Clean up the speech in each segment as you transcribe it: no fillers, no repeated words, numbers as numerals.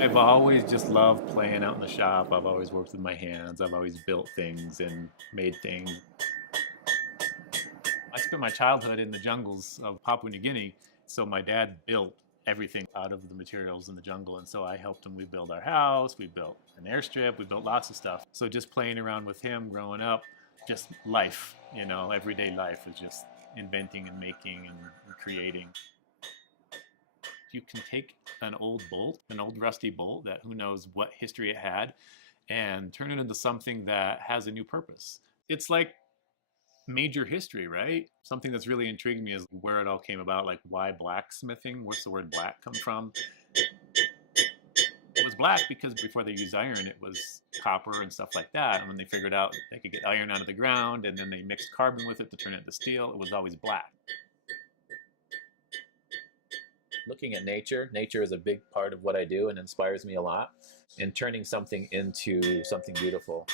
I've always just loved playing out in the shop. I've always worked with my hands. I've always built things and made things. I spent my childhood in the jungles of Papua New Guinea, so my dad built everything out of the materials in the jungle, and so I helped him. We built our house, we built an airstrip, we built lots of stuff. So just playing around with him growing up, just life, everyday life was just inventing and making and creating. You can take an old bolt, an old rusty bolt that who knows what history it had, and turn it into something that has a new purpose. It's like major history, right? Something that's really intrigued me is where it all came about, like why blacksmithing? Where's the word black come from? It was black because before they used iron, it was copper and stuff like that. And when they figured out they could get iron out of the ground and then they mixed carbon with it to turn it into steel, it was always black. Looking at nature, nature is a big part of what I do and inspires me a lot, and turning something into something beautiful.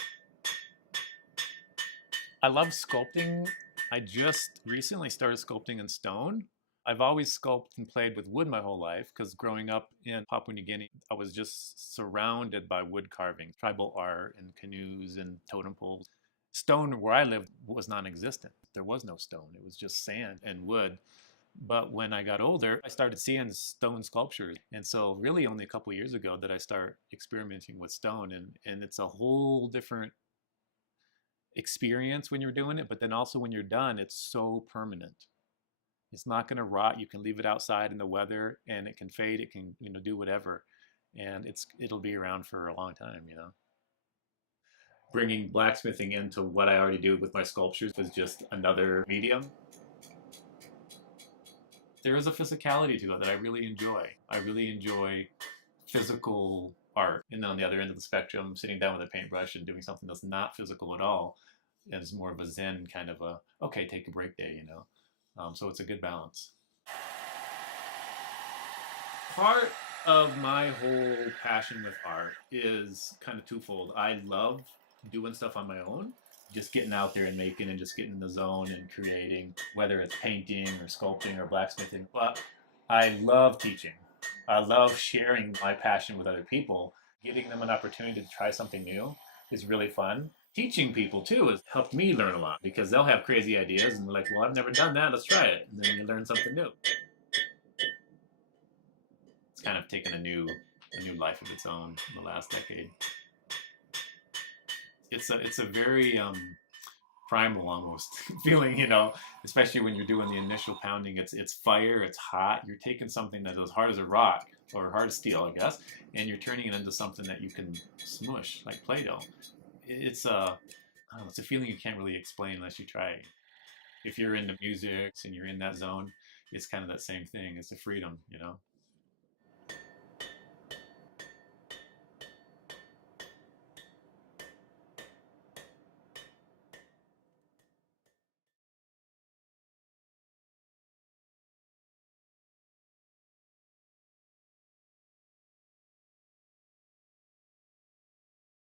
I love sculpting. I just recently started sculpting in stone. I've always sculpted and played with wood my whole life because growing up in Papua New Guinea, I was just surrounded by wood carving, tribal art, and canoes and totem poles. Stone, where I lived, was non existent. There was no stone, it was just sand and wood. But when I got older, I started seeing stone sculptures. And so, really, only a couple years ago did I start experimenting with stone. And it's a whole different experience when you're doing it. But then also, when you're done, it's so permanent. It's not going to rot. You can leave it outside in the weather and it can fade. It can, do whatever. And it'll be around for a long time. Bringing blacksmithing into what I already do with my sculptures was just another medium. There is a physicality to it that I really enjoy. I really enjoy physical art. And then on the other end of the spectrum, sitting down with a paintbrush and doing something that's not physical at all is more of a zen kind of okay, take a break day. So it's a good balance. Part of my whole passion with art is kind of twofold. I love doing stuff on my own, just getting out there and making and just getting in the zone and creating, whether it's painting or sculpting or blacksmithing. But I love teaching. I love sharing my passion with other people. Giving them an opportunity to try something new is really fun. Teaching people too has helped me learn a lot because they'll have crazy ideas and they're like, well, I've never done that. Let's try it. And then you learn something new. It's kind of taken a new life of its own in the last decade. It's a very primal almost feeling, especially when you're doing the initial pounding. It's fire, it's hot. You're taking something that is as hard as a rock or hard as steel, I guess, and you're turning it into something that you can smush like Play-Doh. It's a I don't know, it's a feeling you can't really explain unless you try. If you're into music and you're in that zone, it's kind of that same thing. It's the freedom.